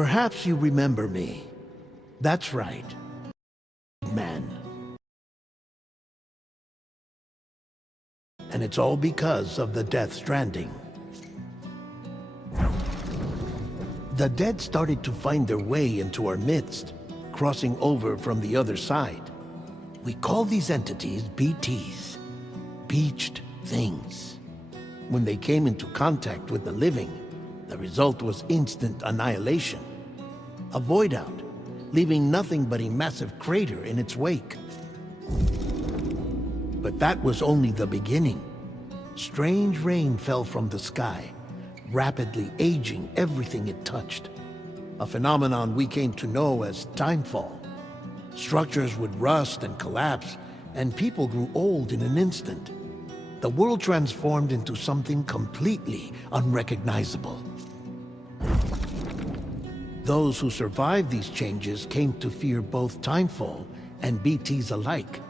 Perhaps you remember me. That's right. Man. And it's all because of the Death Stranding. The dead started to find their way into our midst, crossing over from the other side. We call these entities BTs, Beached Things. When they came into contact with the living, the result was instant annihilation. A void out, leaving nothing but a massive crater in its wake. But that was only the beginning. Strange rain fell from the sky, rapidly aging everything it touched. A phenomenon we came to know as timefall. Structures would rust and collapse, and people grew old in an instant. The world transformed into something completely unrecognizable. Those who survived these changes came to fear both timefall and BTs alike.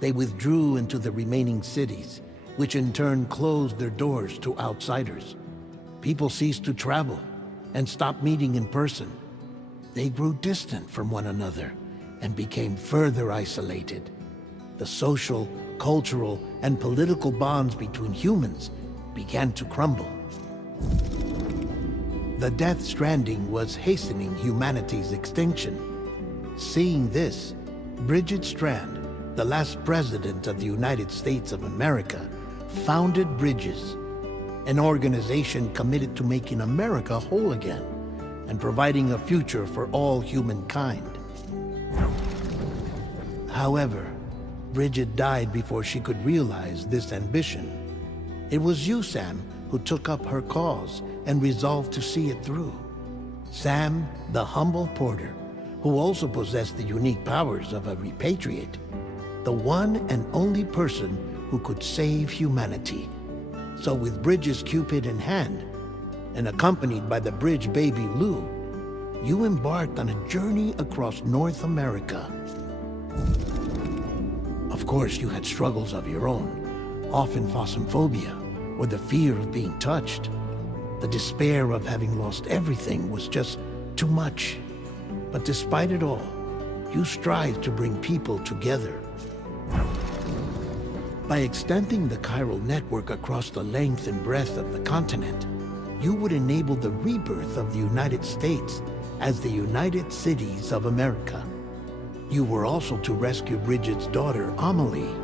They withdrew into the remaining cities, which in turn closed their doors to outsiders. People ceased to travel and stopped meeting in person. They grew distant from one another and became further isolated. The social, cultural, and political bonds between humans began to crumble. The Death Stranding was hastening humanity's extinction. Seeing this, Bridget Strand, the last president of the United States of America, founded Bridges, an organization committed to making America whole again and providing a future for all humankind. However, Bridget died before she could realize this ambition. It was you, Sam, who took up her cause and resolved to see it through. Sam, the humble porter, who also possessed the unique powers of a repatriate, the one and only person who could save humanity. So with Bridges' Cupid in hand, and accompanied by the bridge baby Lou, you embarked on a journey across North America. Of course, you had struggles of your own, often phasmophobia, or the fear of being touched. The despair of having lost everything was just too much. But despite it all, you strive to bring people together. By extending the chiral network across the length and breadth of the continent, you would enable the rebirth of the United States as the United Cities of America. You were also to rescue Bridget's daughter, Amelie,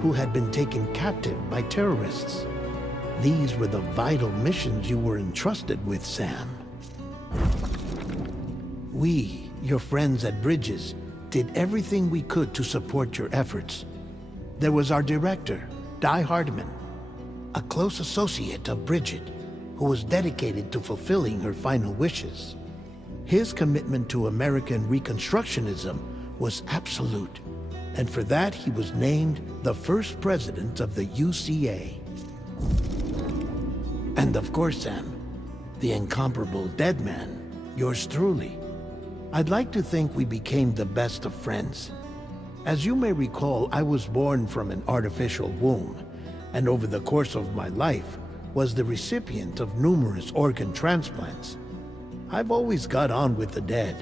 who had been taken captive by terrorists. These were the vital missions you were entrusted with, Sam. We, your friends at Bridges, did everything we could to support your efforts. There was our director, Di Hardman, a close associate of Bridget, who was dedicated to fulfilling her final wishes. His commitment to American Reconstructionism was absolute, and for that he was named the first president of the UCA. And of course, Sam, the incomparable dead man, yours truly. I'd like to think we became the best of friends. As you may recall, I was born from an artificial womb, and over the course of my life was the recipient of numerous organ transplants. I've always got on with the dead.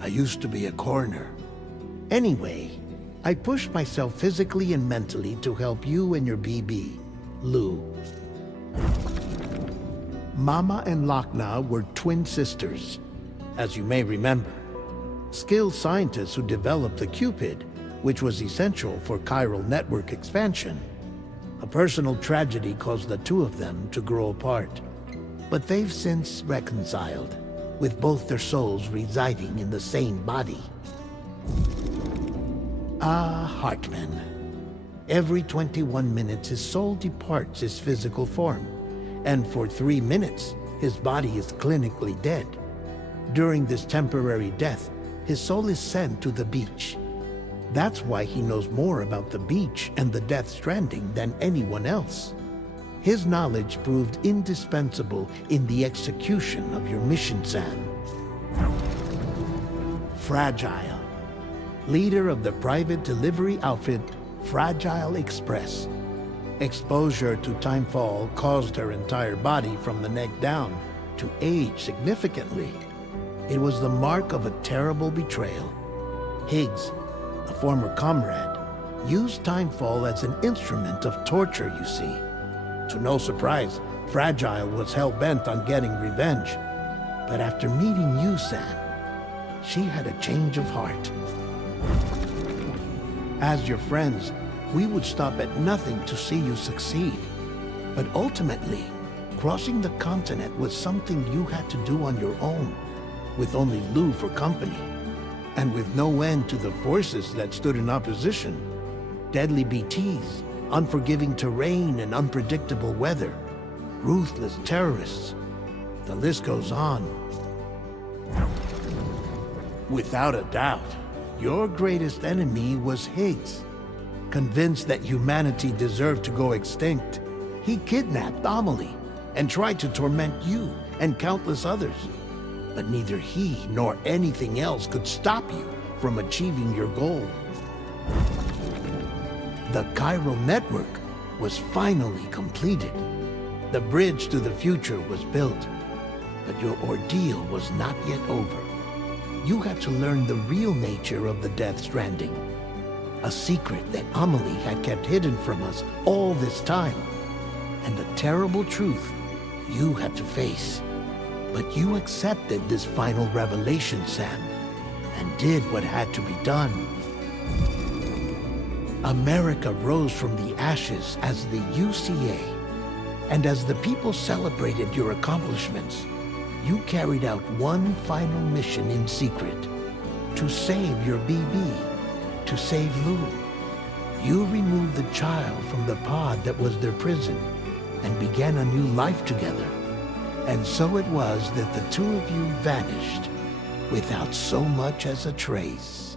I used to be a coroner. Anyway, I pushed myself physically and mentally to help you and your BB, Lou. Mama and Lakna were twin sisters, as you may remember. Skilled scientists who developed the Cupid, which was essential for chiral network expansion. A personal tragedy caused the two of them to grow apart. But they've since reconciled, with both their souls residing in the same body. Ah, Hartman. Every 21 minutes his soul departs his physical form, and for 3 minutes his body is clinically dead. During this temporary death, his soul is sent to the beach. That's why he knows more about the beach and the Death Stranding than anyone else. His knowledge proved indispensable in the execution of your mission, Sam. Fragile, leader of the private delivery outfit Fragile Express. Exposure to timefall caused her entire body from the neck down to age significantly. It was the mark of a terrible betrayal. Higgs, a former comrade, used Timefall as an instrument of torture, you see. To no surprise, Fragile was hell-bent on getting revenge. But after meeting you, Sam, she had a change of heart. As your friends, we would stop at nothing to see you succeed. But ultimately, crossing the continent was something you had to do on your own, with only Lou for company, and with no end to the forces that stood in opposition. Deadly BTs, unforgiving terrain and unpredictable weather, ruthless terrorists. The list goes on. Without a doubt, your greatest enemy was Higgs. Convinced that humanity deserved to go extinct, he kidnapped Amelie and tried to torment you and countless others. But neither he nor anything else could stop you from achieving your goal. The chiral network was finally completed. The bridge to the future was built, but your ordeal was not yet over. You had to learn the real nature of the Death Stranding, a secret that Amelie had kept hidden from us all this time, and the terrible truth you had to face. But you accepted this final revelation, Sam, and did what had to be done. America rose from the ashes as the UCA, and as the people celebrated your accomplishments, you carried out one final mission in secret, to save your BB, to save Lou. You removed the child from the pod that was their prison and began a new life together. And so it was that the two of you vanished without so much as a trace.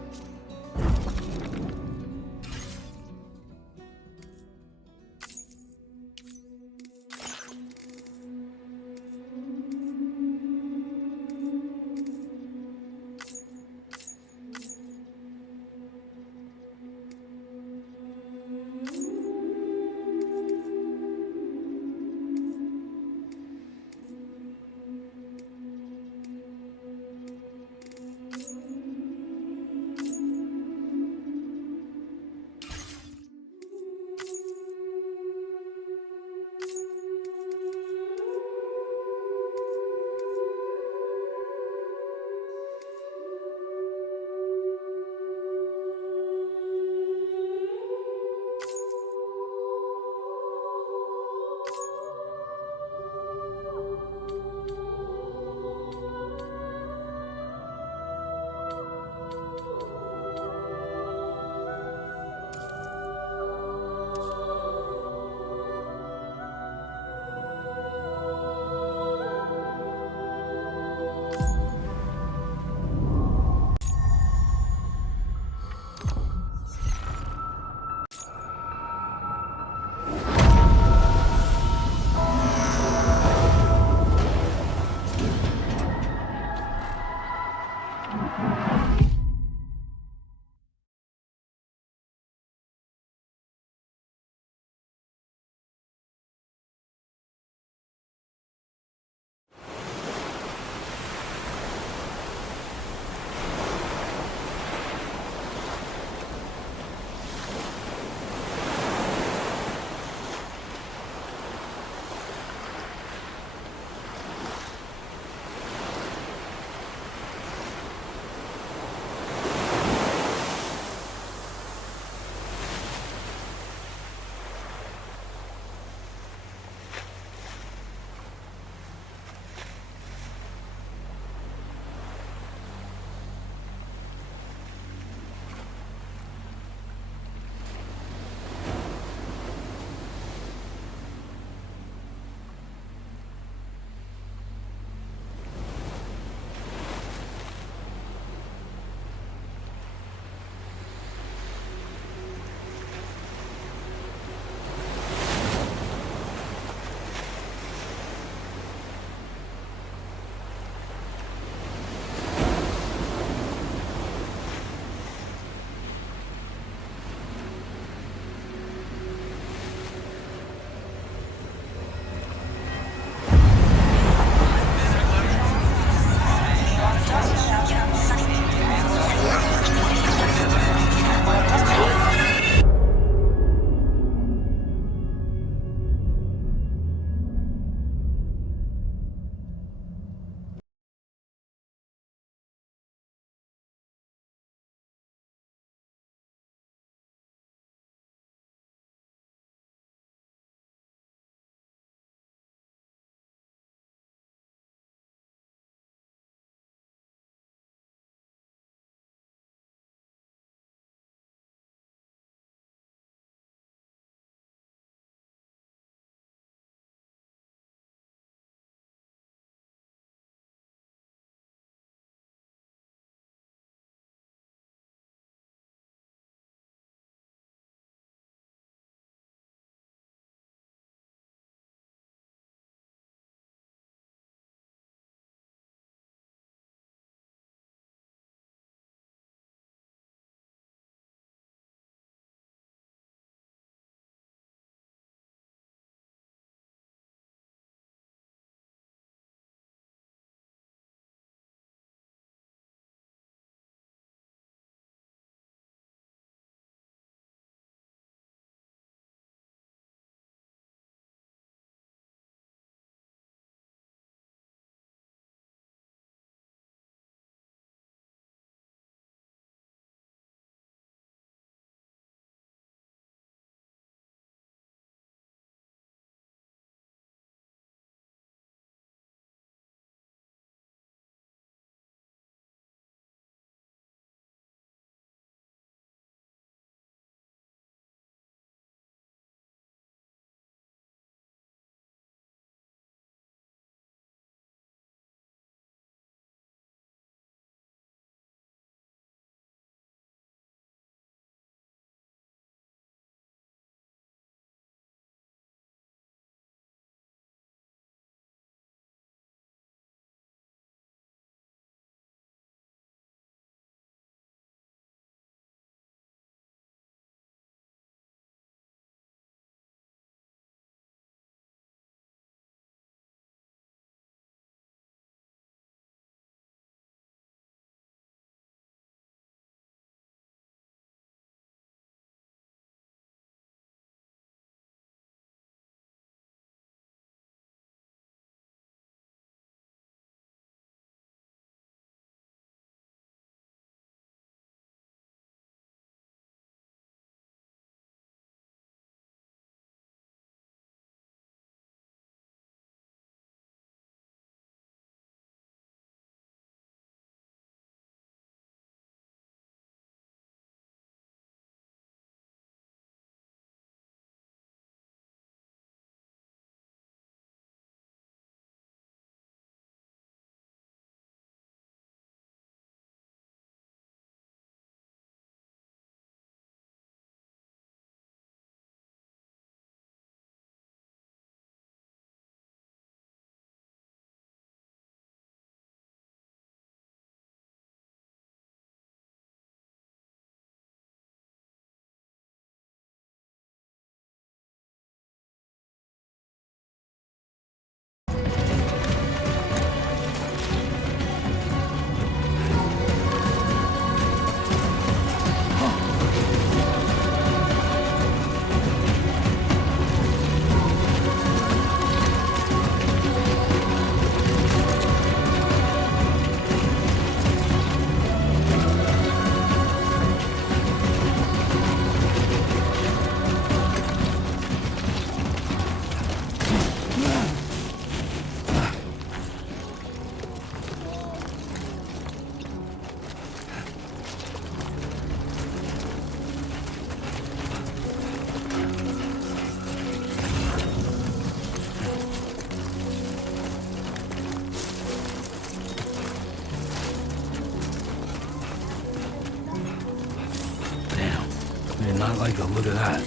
did not like the look of that.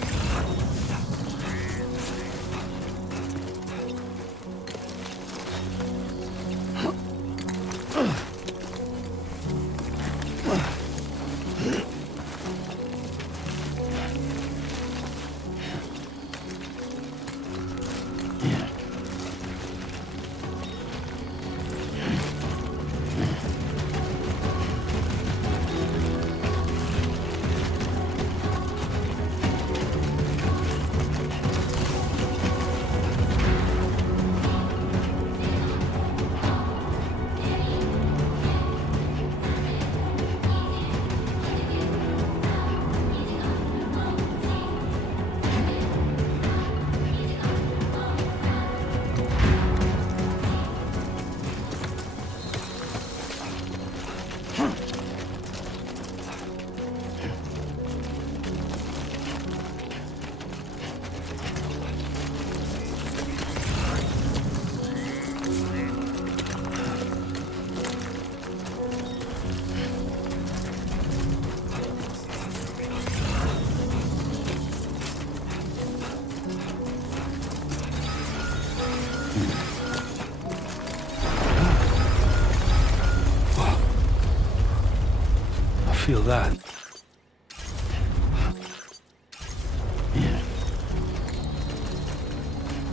I feel that. Yeah.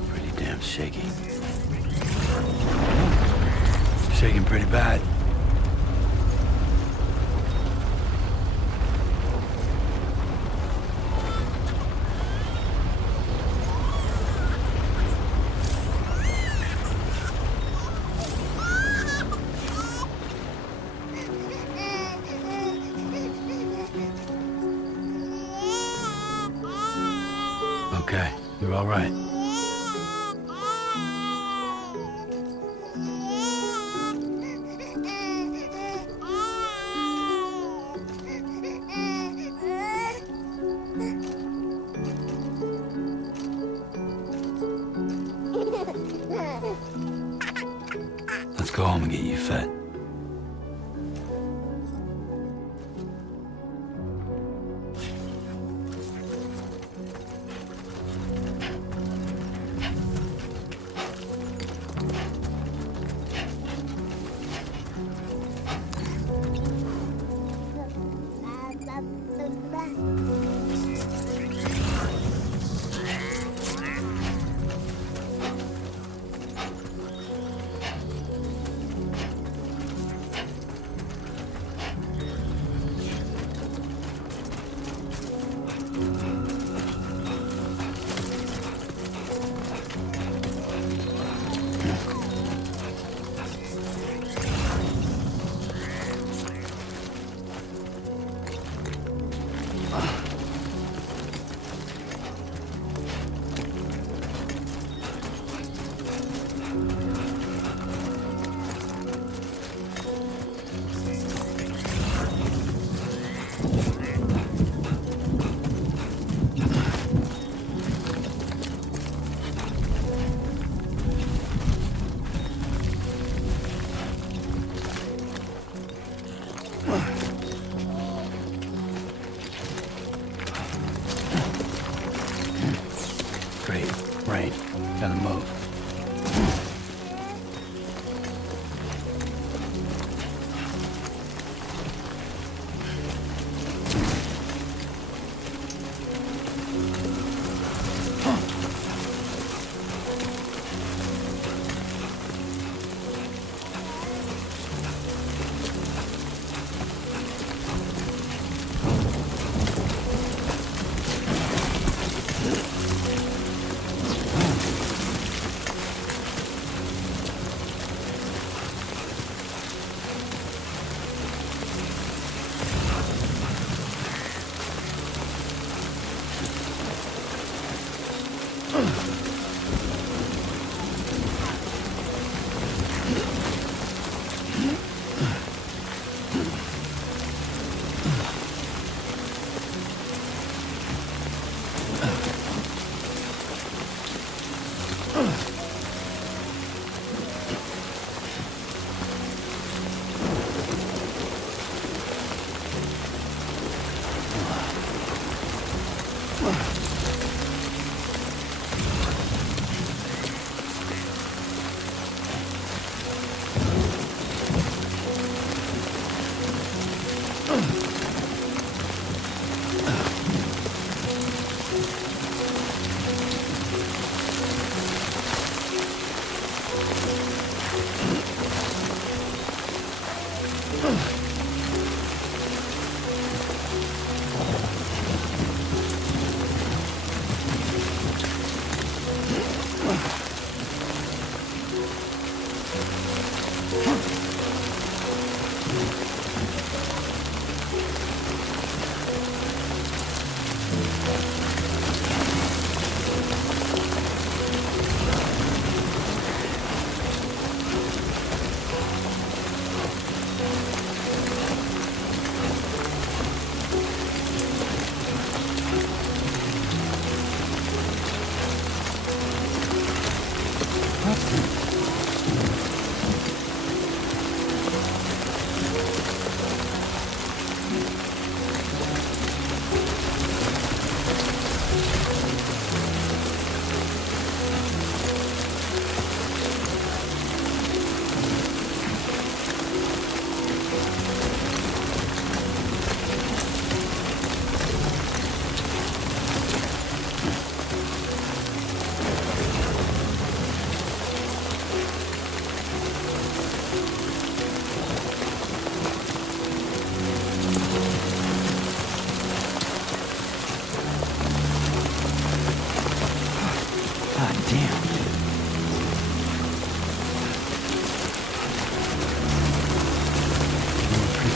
Pretty damn shaky. Shaking pretty bad. Okay, you're all right. Let's go home and get you fed.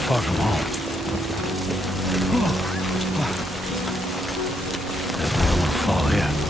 Far from home. Definitely don't want to fall here.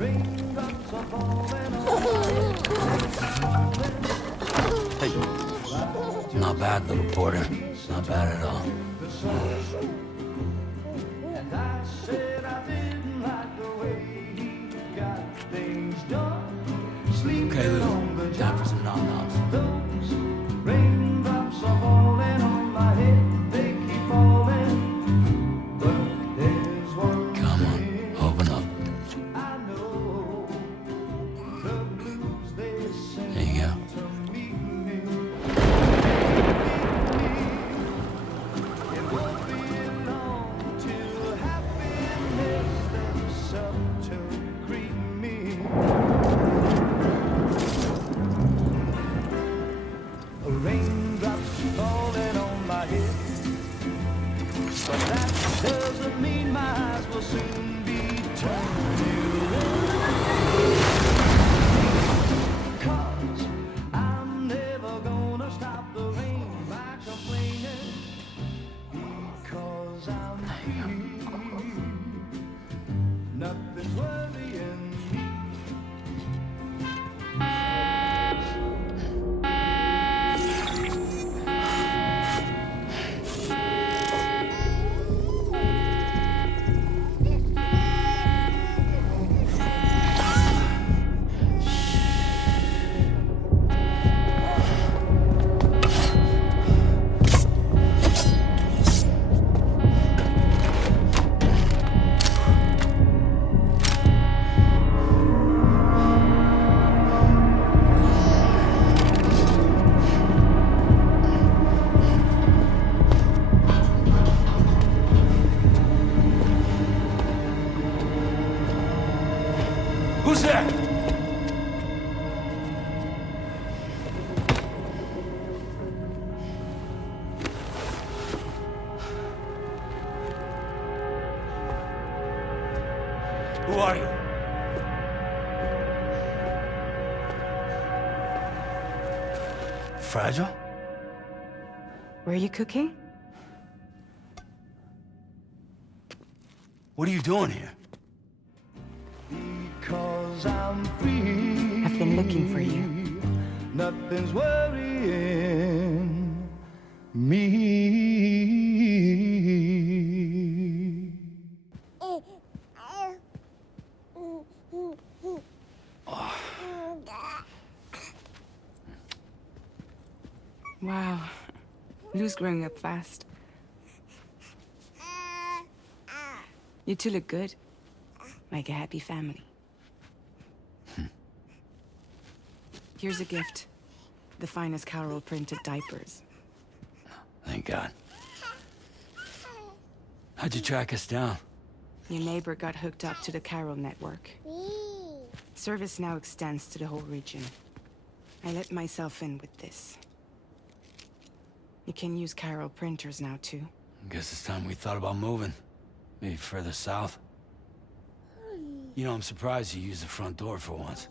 Hey. Not bad, little porter. Not bad at all. Okay, Lou. Time for some nom-noms. Come on, open up. There you go. Who's there? Who are you? Fragile? Were you cooking? What are you doing here? I've been looking for you. Nothing's worrying me. Wow. Lou's growing up fast. You two look good. Like a happy family. Here's a gift. The finest Carol printed diapers. Thank God. How'd you track us down? Your neighbor got hooked up to the Carol network. Service now extends to the whole region. I let myself in with this. You can use Carol printers now, too. Guess it's time we thought about moving. Maybe further south. You know, I'm surprised you used the front door for once.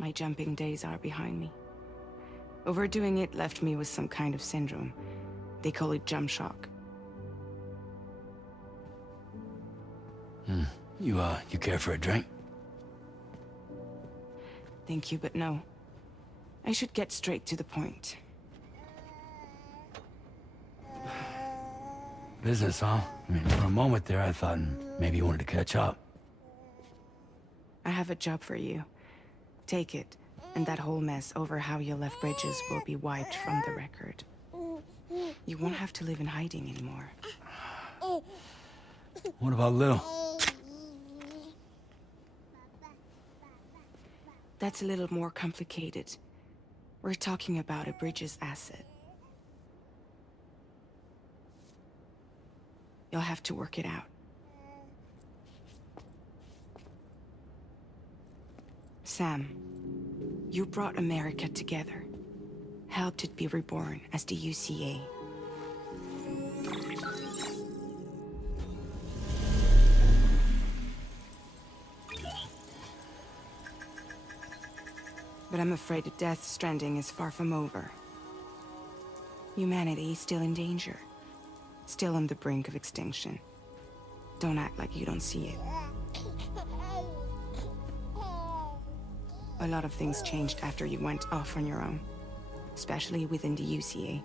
My jumping days are behind me. Overdoing it left me with some kind of syndrome. They call it jump shock. You care for a drink? Thank you, but no. I should get straight to the point. Business, huh? I mean, for a moment there, I thought maybe you wanted to catch up. I have a job for you. Take it, and that whole mess over how you left Bridges will be wiped from the record. You won't have to live in hiding anymore. What about Lou? That's a little more complicated. We're talking about a Bridges asset. You'll have to work it out. Sam, you brought America together. Helped it be reborn as the UCA. But I'm afraid that Death Stranding is far from over. Humanity is still in danger. Still on the brink of extinction. Don't act like you don't see it. A lot of things changed after you went off on your own, especially within the UCA.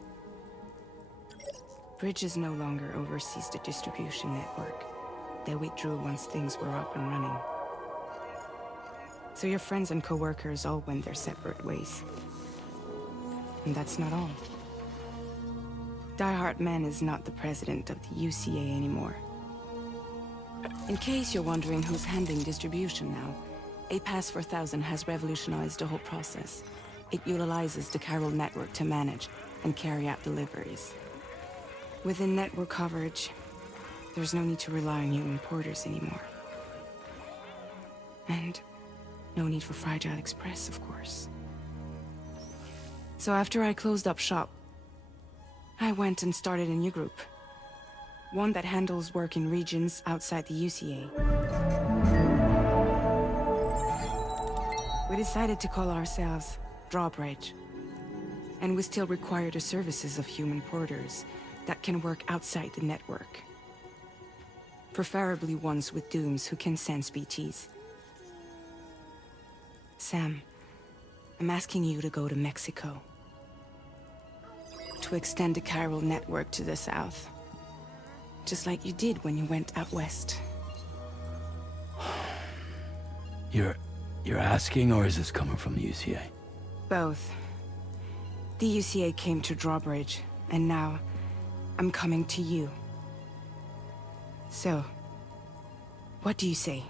Bridges no longer oversees the distribution network. They withdrew once things were up and running. So your friends and co-workers all went their separate ways. And that's not all. Die Hard Man is not the president of the UCA anymore. In case you're wondering who's handling distribution now, A Pass 4000 has revolutionized the whole process. It utilizes the Chiral network to manage and carry out deliveries. Within network coverage, there's no need to rely on human porters anymore. And no need for Fragile Express, of course. So after I closed up shop, I went and started a new group. One that handles work in regions outside the UCA. We decided to call ourselves Drawbridge. And we still require the services of human porters that can work outside the network. Preferably ones with dooms who can sense BTs. Sam, I'm asking you to go to Mexico. To extend the Chiral network to the south. Just like you did when you went out west. You're asking, or is this coming from the UCA? Both. The UCA came to Drawbridge, and now I'm coming to you. So, what do you say?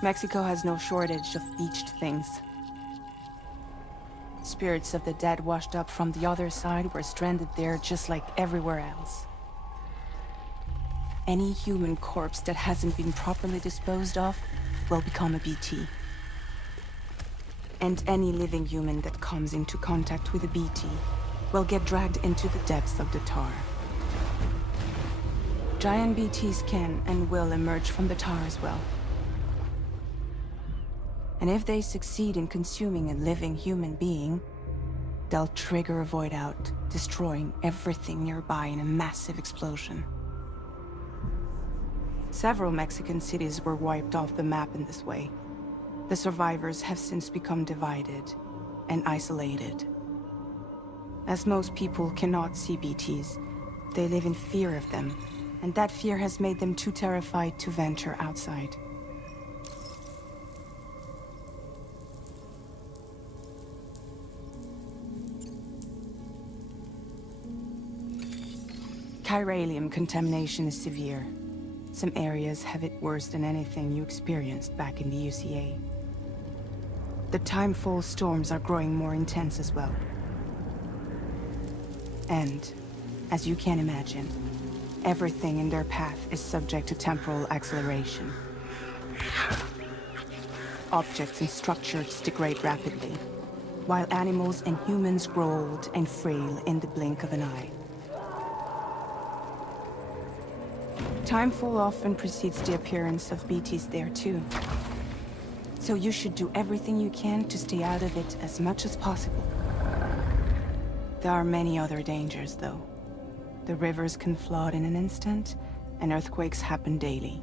Mexico has no shortage of beached things. Spirits of the dead washed up from the other side were stranded there just like everywhere else. Any human corpse that hasn't been properly disposed of will become a BT. And any living human that comes into contact with a BT will get dragged into the depths of the tar. Giant BTs can and will emerge from the tar as well. And if they succeed in consuming a living human being, they'll trigger a void out, destroying everything nearby in a massive explosion. Several Mexican cities were wiped off the map in this way. The survivors have since become divided and isolated. As most people cannot see BTs, they live in fear of them, and that fear has made them too terrified to venture outside. Chiralium contamination is severe. Some areas have it worse than anything you experienced back in the UCA. The timefall storms are growing more intense as well. And, as you can imagine, everything in their path is subject to temporal acceleration. Objects and structures degrade rapidly, while animals and humans grow old and frail in the blink of an eye. Timefall often precedes the appearance of BTs there too. So you should do everything you can to stay out of it as much as possible. There are many other dangers though. The rivers can flood in an instant, and earthquakes happen daily.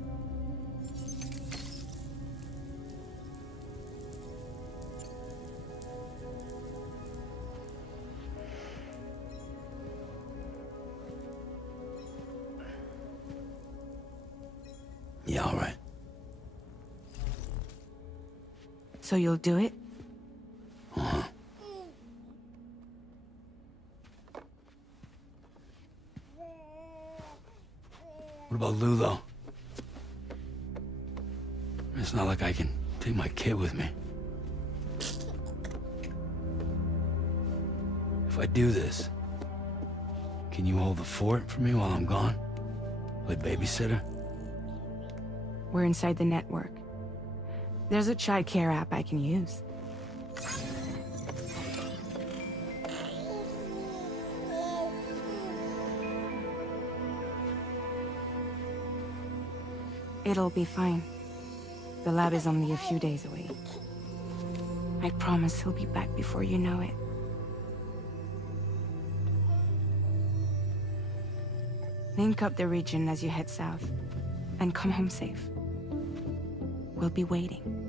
Yeah, all right. So you'll do it? Uh-huh. What about Lou, though? It's not like I can take my kid with me. If I do this, can you hold the fort for me while I'm gone? Play babysitter? We're inside the network. There's a child care app I can use. It'll be fine. The lab is only a few days away. I promise he'll be back before you know it. Link up the region as you head south, and come home safe. We'll be waiting.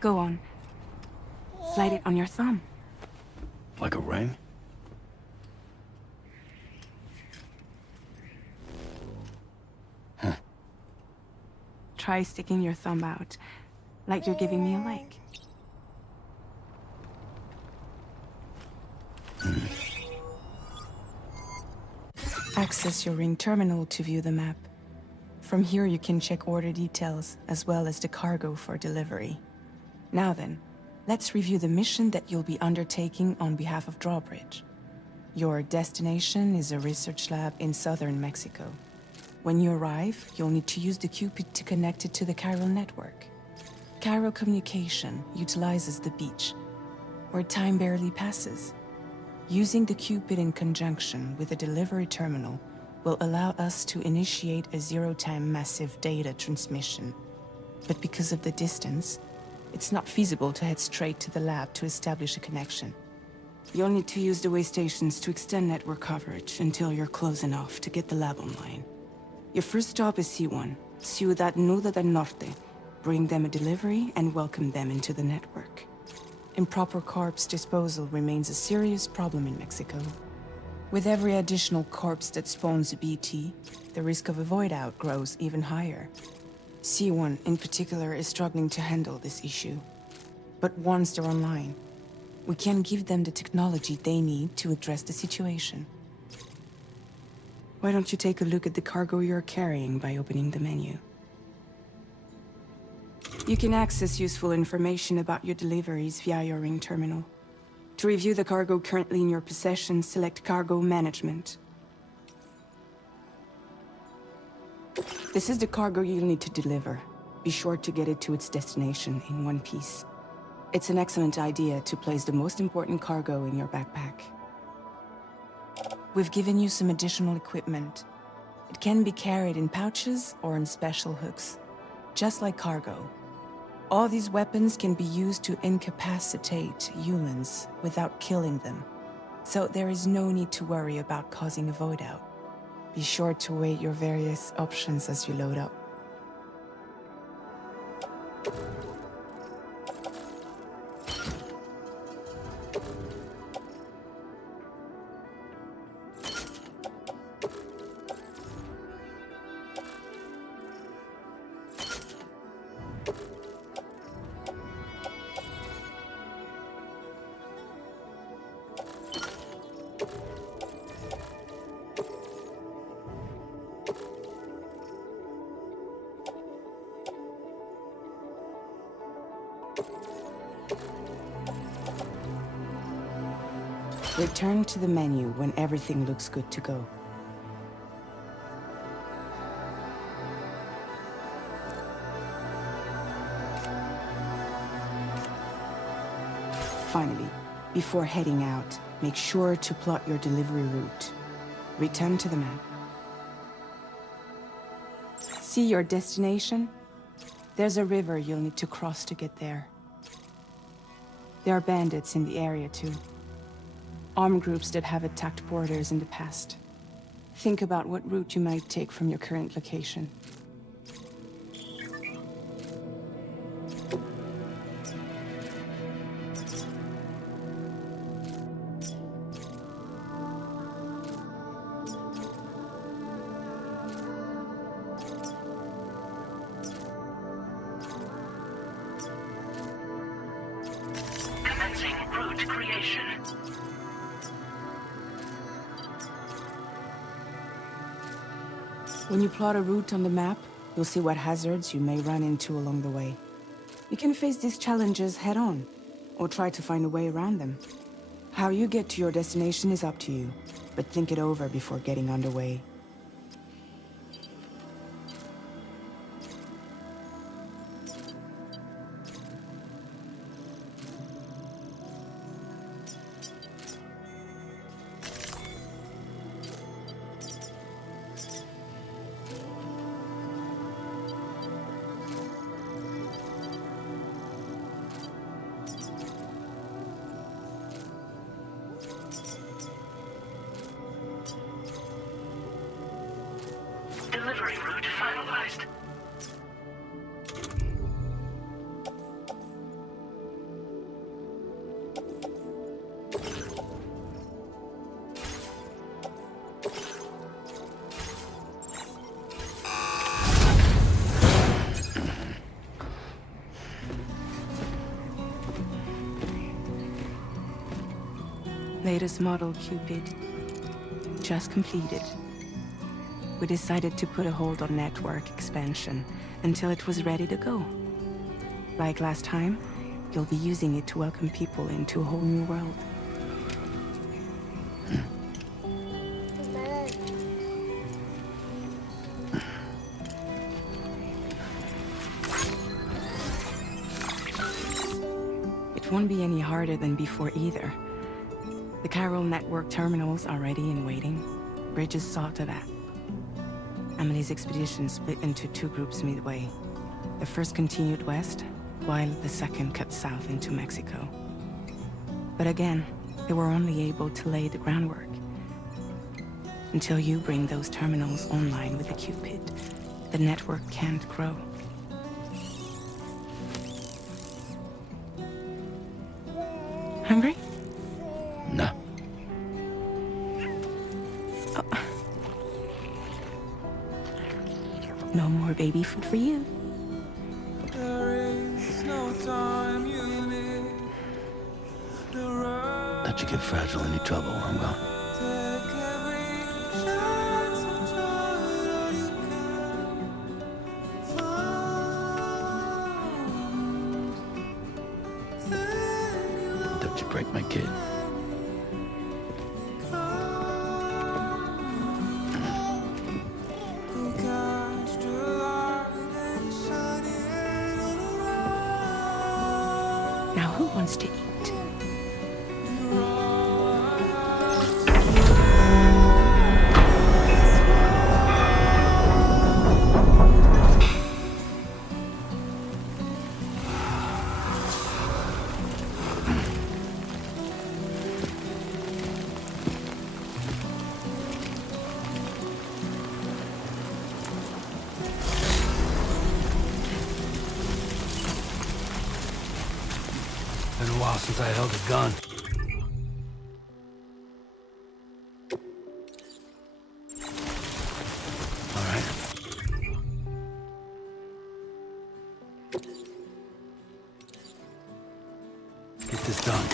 Go on. Slide it on your thumb. Like a ring? Huh. Try sticking your thumb out, like you're giving me a like. Access your ring terminal to view the map. From here you can check order details, as well as the cargo for delivery. Now then, let's review the mission that you'll be undertaking on behalf of Drawbridge. Your destination is a research lab in southern Mexico. When you arrive, you'll need to use the Cupid to connect it to the chiral network. Chiral communication utilizes the beach, where time barely passes. Using the Cupid in conjunction with a delivery terminal will allow us to initiate a zero-time massive data transmission. But because of the distance, it's not feasible to head straight to the lab to establish a connection. You'll need to use the way stations to extend network coverage until you're close enough to get the lab online. Your first stop is C1, Ciudad Nuda del Norte. Bring them a delivery and welcome them into the network. Improper corpse disposal remains a serious problem in Mexico. With every additional corpse that spawns a BT, the risk of a void out grows even higher. C1 in particular is struggling to handle this issue. But once they're online, we can give them the technology they need to address the situation. Why don't you take a look at the cargo you're carrying by opening the menu? You can access useful information about your deliveries via your ring terminal. To review the cargo currently in your possession, select Cargo Management. This is the cargo you'll need to deliver. Be sure to get it to its destination in one piece. It's an excellent idea to place the most important cargo in your backpack. We've given you some additional equipment. It can be carried in pouches or on special hooks, just like cargo. All these weapons can be used to incapacitate humans without killing them, so there is no need to worry about causing a void out. Be sure to weigh your various options as you load up. Return to the menu when everything looks good to go. Finally, before heading out, make sure to plot your delivery route. Return to the map. See your destination? There's a river you'll need to cross to get there. There are bandits in the area too. Armed groups that have attacked borders in the past. Think about what route you might take from your current location. Commencing route creation. When you plot a route on the map, you'll see what hazards you may run into along the way. You can face these challenges head-on, or try to find a way around them. How you get to your destination is up to you, but think it over before getting underway. Delivery route finalized. Latest model Cupid just completed. We decided to put a hold on network expansion until it was ready to go. Like last time, you'll be using it to welcome people into a whole new world. It won't be any harder than before either. The Chiral network terminals are ready and waiting. Bridges saw to that. Emily's expedition split into two groups midway. The first continued west, while the second cut south into Mexico. But again, they were only able to lay the groundwork. Until you bring those terminals online with the Cupid, the network can't grow. Hungry? No. No more baby food for you. Let you get fragile any trouble, I'm gone. Don't you break my kid. Now who wants to eat? Been a while since I held a gun. All right. Get this done.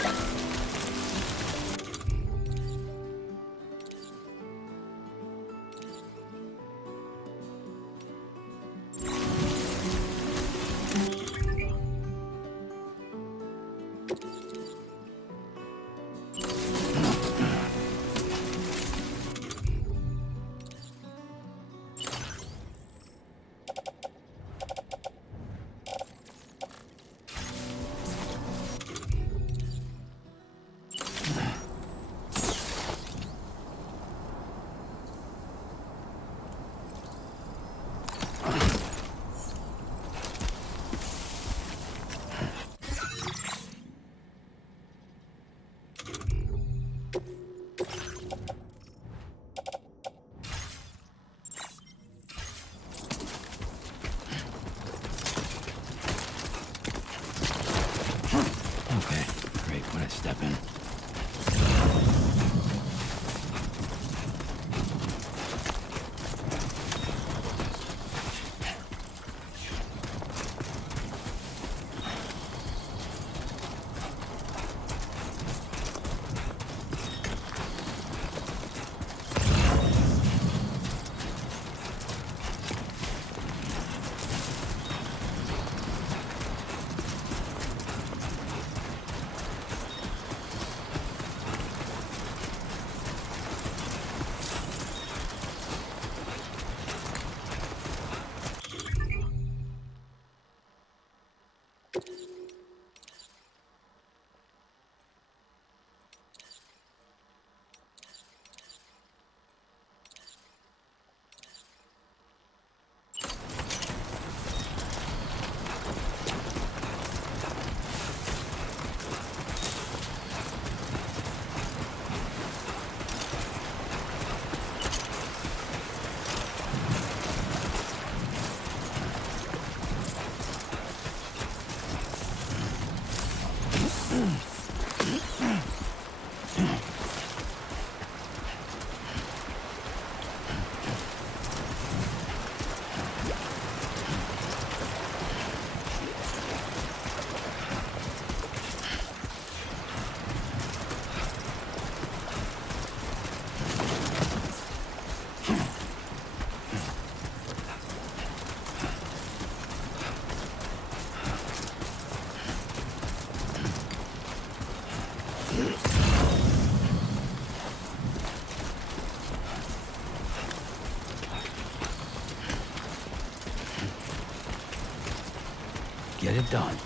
get it done.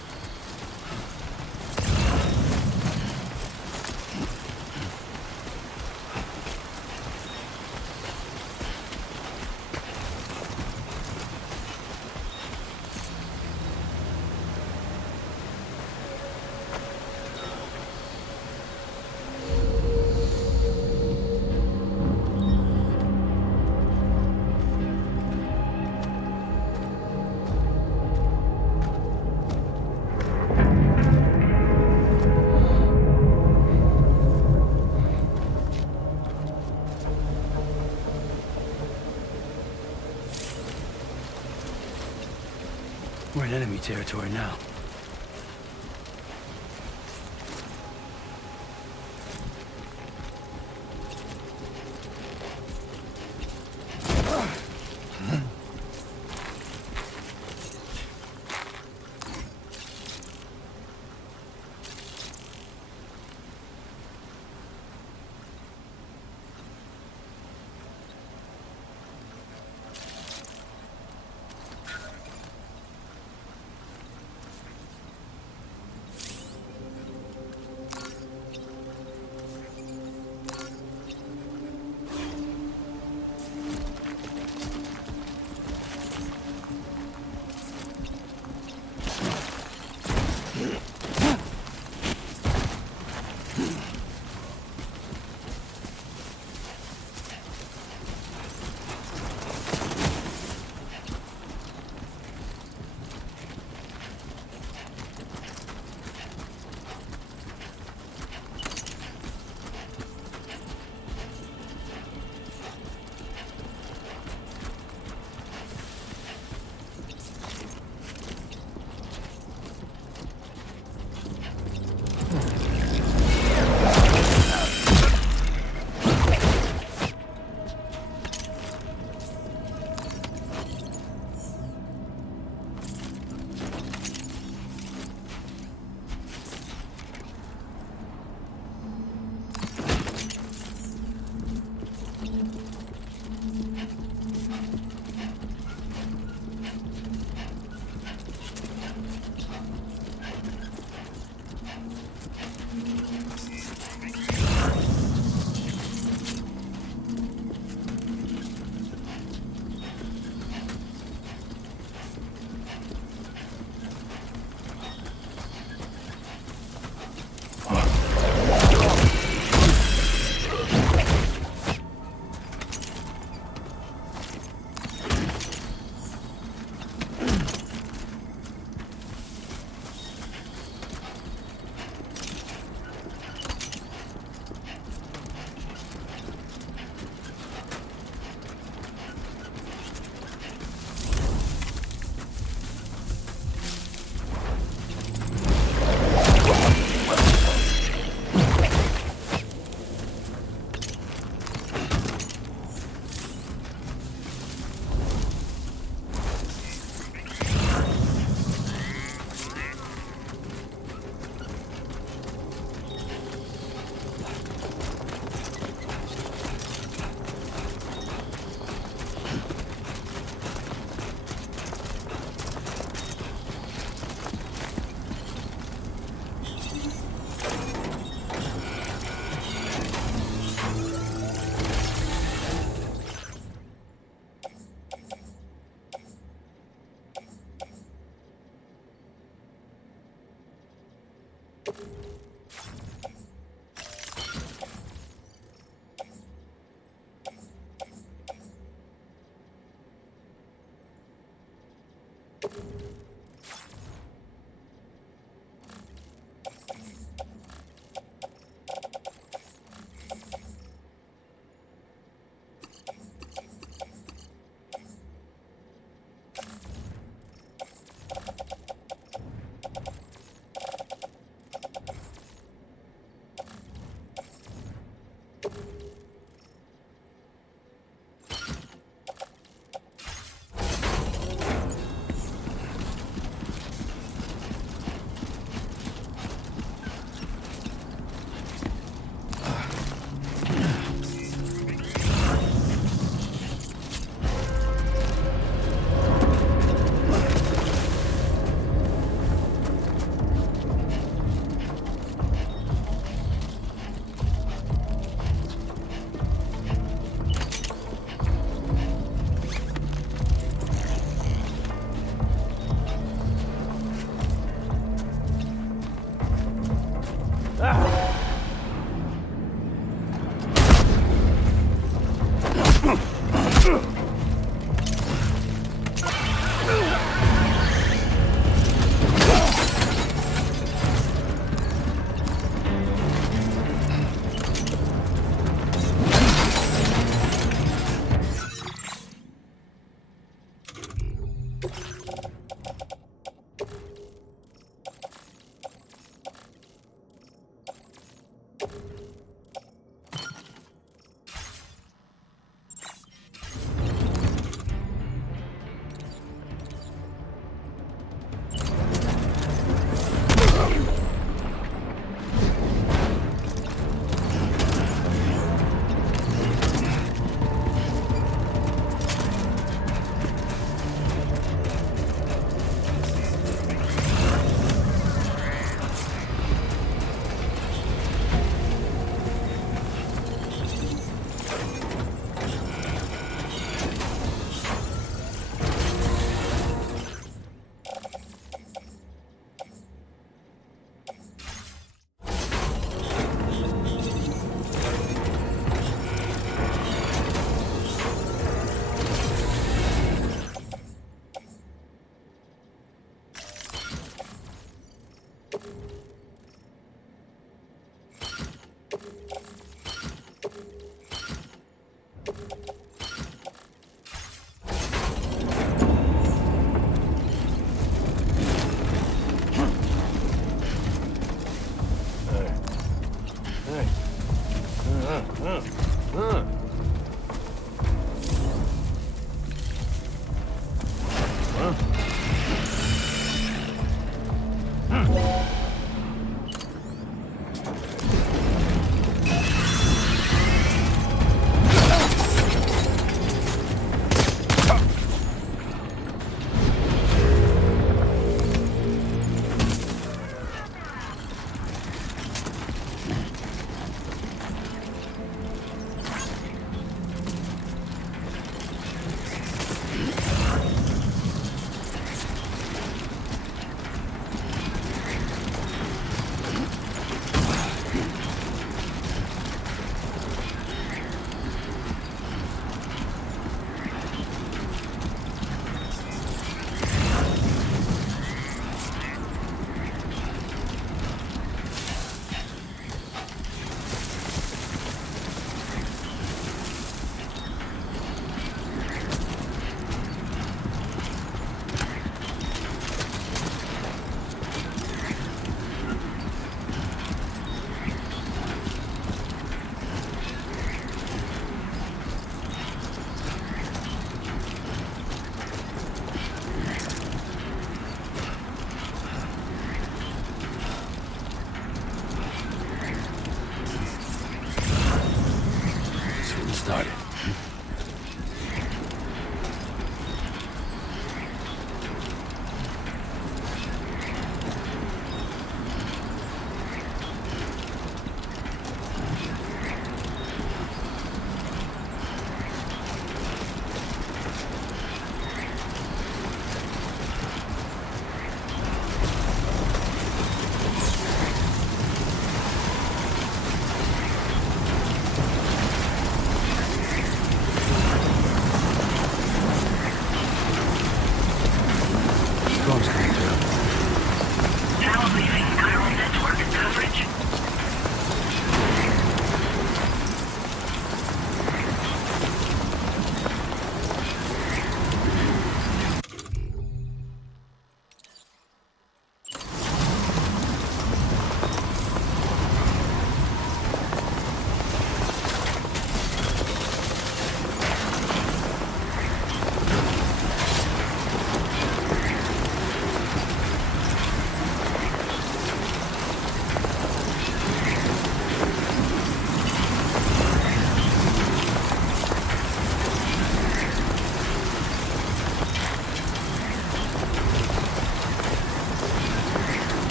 We're in enemy territory now.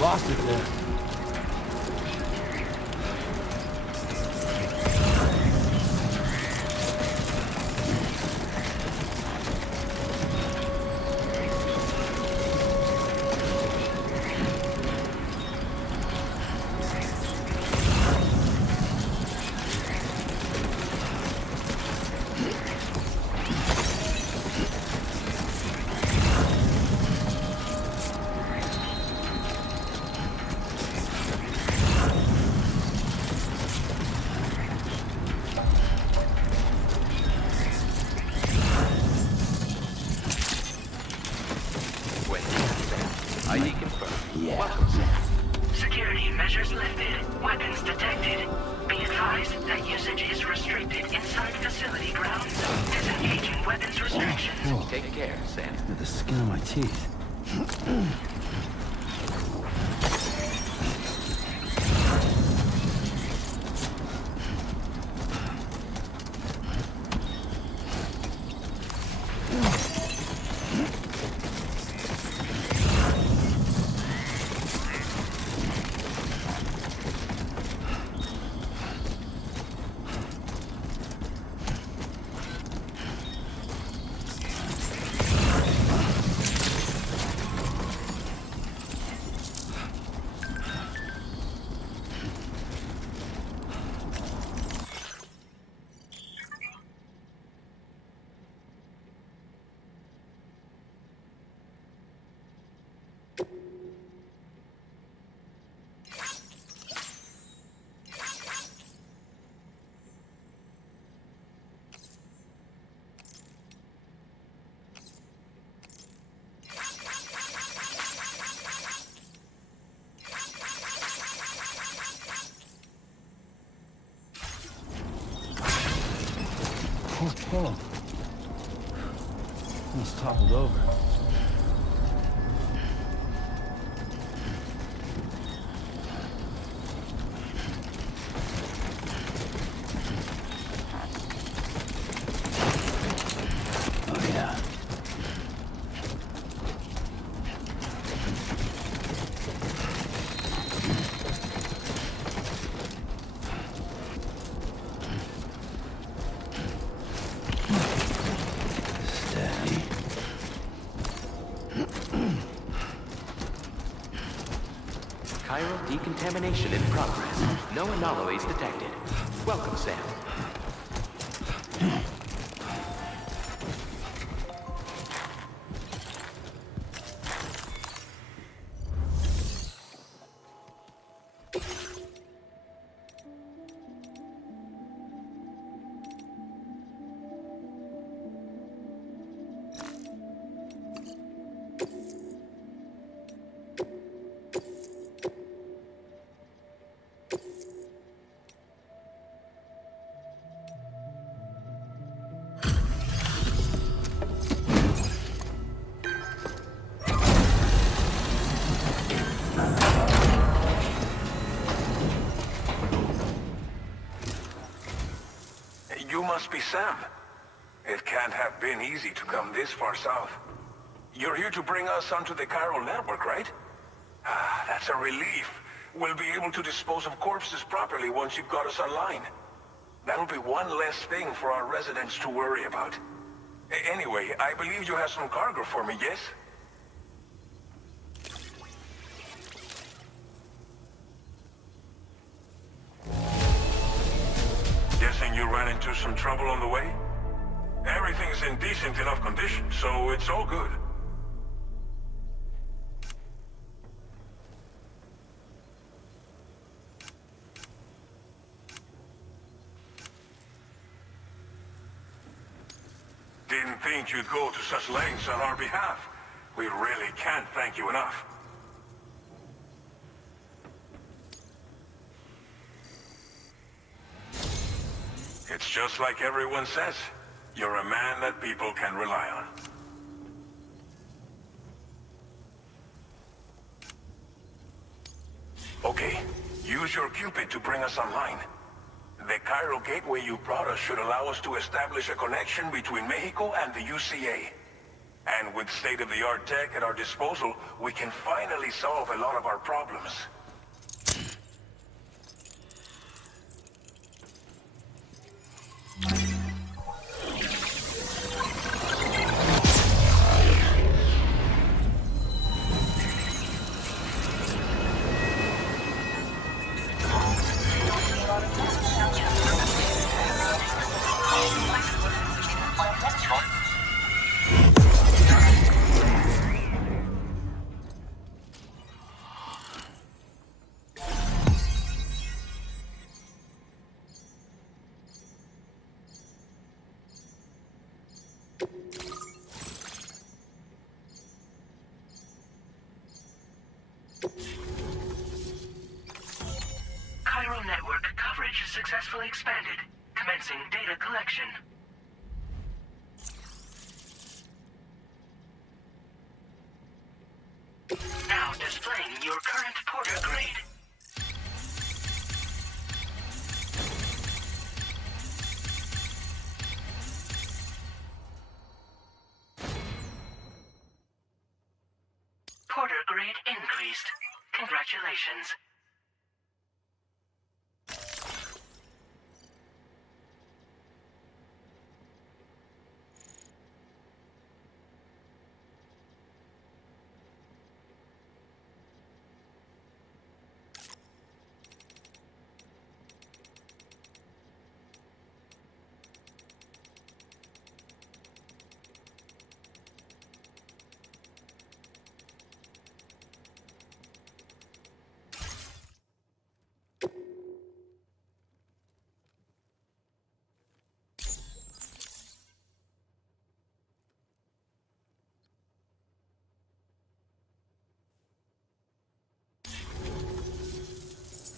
Lost it there. ID confirmed. Yeah. Welcome, Sam. Security measures lifted. Weapons detected. Be advised that usage is restricted inside facility grounds. Disengaging weapons restrictions. Whoa. Take care, Sam. The skin on my teeth. Oh, almost toppled over. Oh yeah. Chiral decontamination in progress. No anomalies detected. Welcome, Sam. You must be Sam. It can't have been easy to come this far south. You're here to bring us onto the chiral network, right? Ah, that's a relief. We'll be able to dispose of corpses properly once you've got us online. That'll be one less thing for our residents to worry about. Anyway, I believe you have some cargo for me, yes? Guessing you ran into some trouble on the way? Everything's in decent enough condition, so it's all good. Didn't think you'd go to such lengths on our behalf. We really can't thank you enough. It's just like everyone says. You're a man that people can rely on. Okay, use your Cupid to bring us online. The chiral gateway you brought us should allow us to establish a connection between Mexico and the UCA. And with state-of-the-art tech at our disposal, we can finally solve a lot of our problems. Chiral network coverage successfully expanded. Commencing data collection. Now displaying your current Porter grade. Porter grade increased. Congratulations.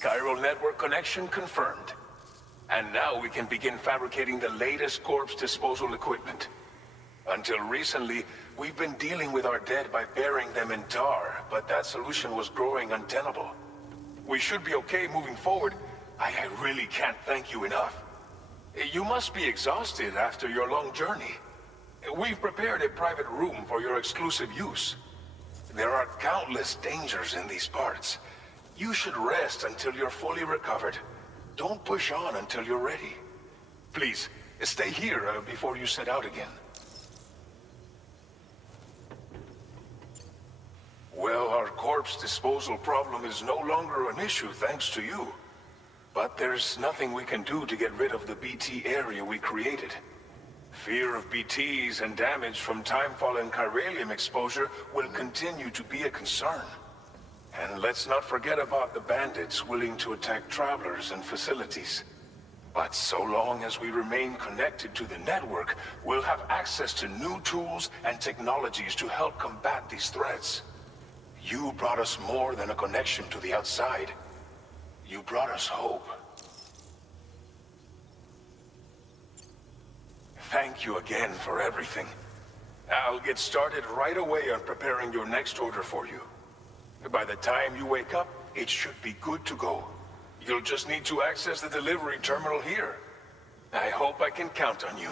Chiral network connection confirmed. And now we can begin fabricating the latest corpse disposal equipment. Until recently, we've been dealing with our dead by burying them in tar, but that solution was growing untenable. We should be okay moving forward. I really can't thank you enough. You must be exhausted after your long journey. We've prepared a private room for your exclusive use. There are countless dangers in these parts. You should rest until you're fully recovered. Don't push on until you're ready. Please, stay here before you set out again. Well, our corpse disposal problem is no longer an issue thanks to you. But there's nothing we can do to get rid of the BT area we created. Fear of BTs and damage from timefall and chiralium exposure will continue to be a concern. And let's not forget about the bandits willing to attack travelers and facilities. But so long as we remain connected to the network, we'll have access to new tools and technologies to help combat these threats. You brought us more than a connection to the outside. You brought us hope. Thank you again for everything. I'll get started right away on preparing your next order for you. By the time you wake up, it should be good to go. You'll just need to access the delivery terminal here. I hope I can count on you.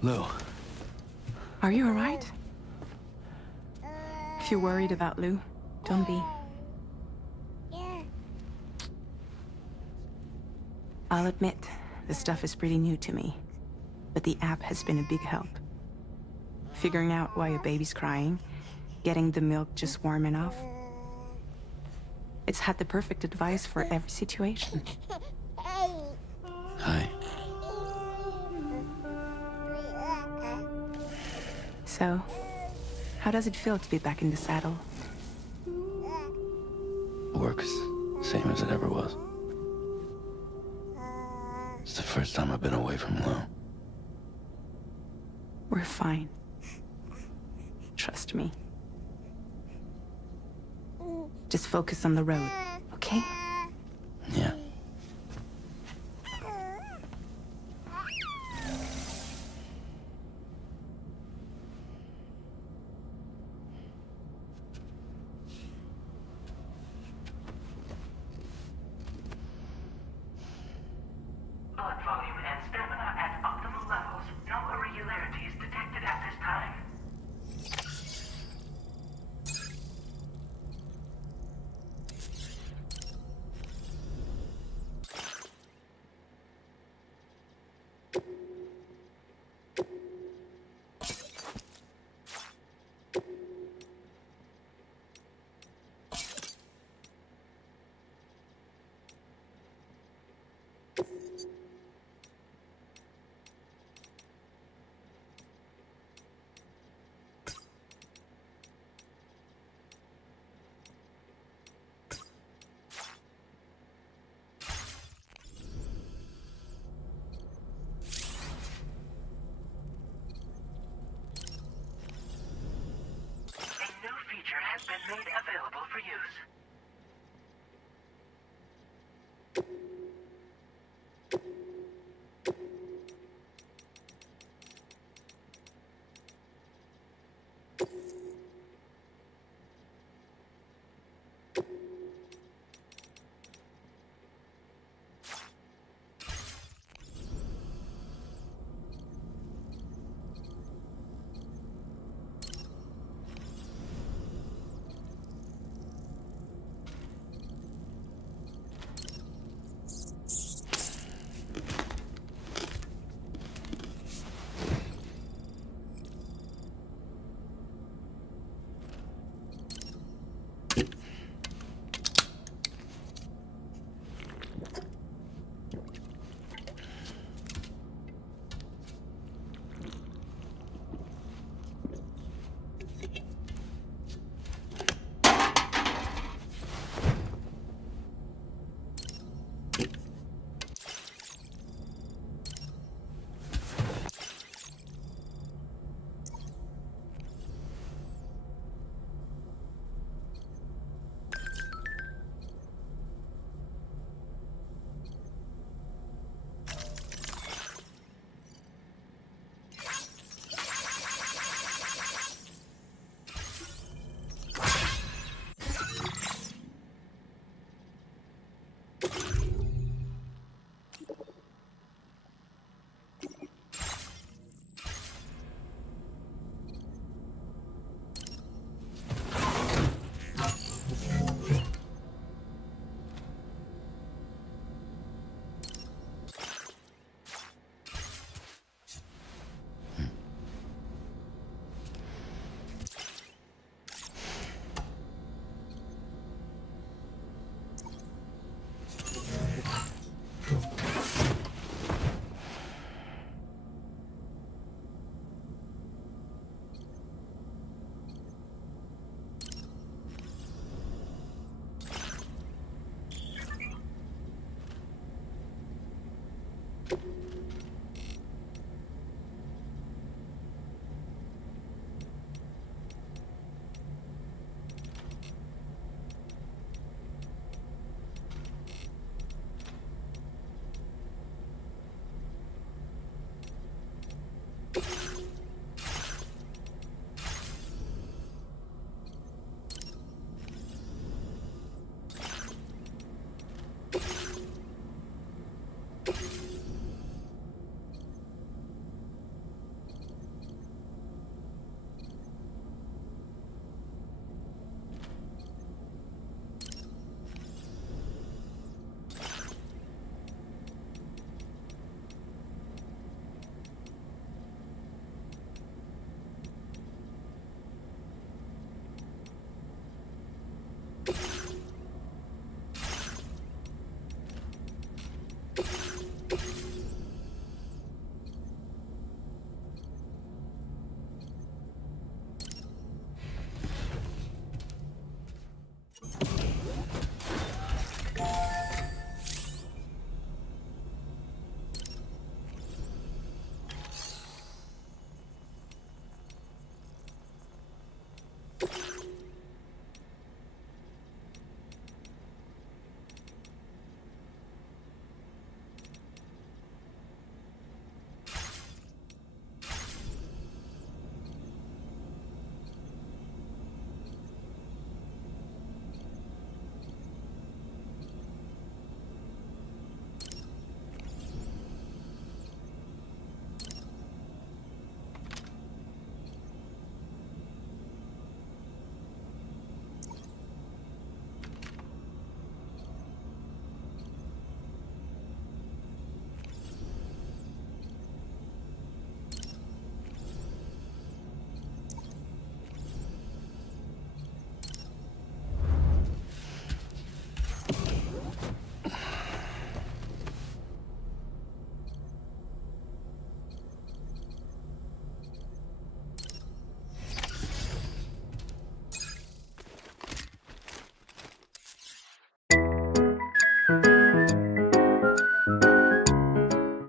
Lou. Are you alright? If you're worried about Lou, don't be. I'll admit, this stuff is pretty new to me, but the app has been a big help. Figuring out why a baby's crying, getting the milk just warm enough. It's had the perfect advice for every situation. Hi. So, how does it feel to be back in the saddle? Works same as it ever was. It's the first time I've been away from Lou. We're fine. Trust me. Just focus on the road, okay? Yeah. Blood volume and stamina at optimal levels. No irregularities detected at this time.